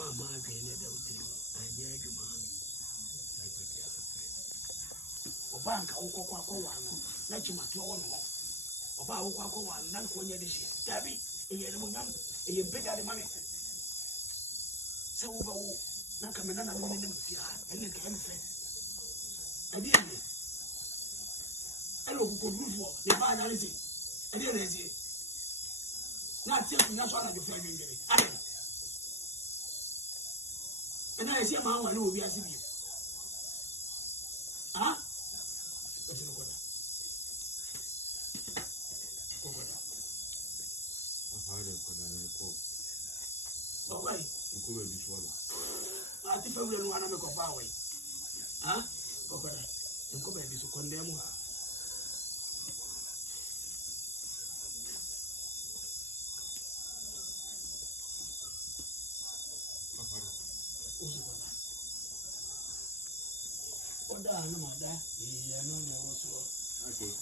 Wa ma be ne da utiri anya adwuma oba anka wokọ akọ no na chimato wo no oba wokọ akọ wa na ko nya de shi dabi eye no nyam eye bega de mame se wo ba wo na ka me na me ne mfia ene ka mfe adi ene elo ko dufo le ba na risi adi ene zi na tie ku nya so na de fa dwendere ade ena ese ma wa na obi asibi ah okay Nkuwe bishwala ati fa wele wana me ko fa we ah okay nkuwe bisu condemn ha oda na mada ya no ne wo so okay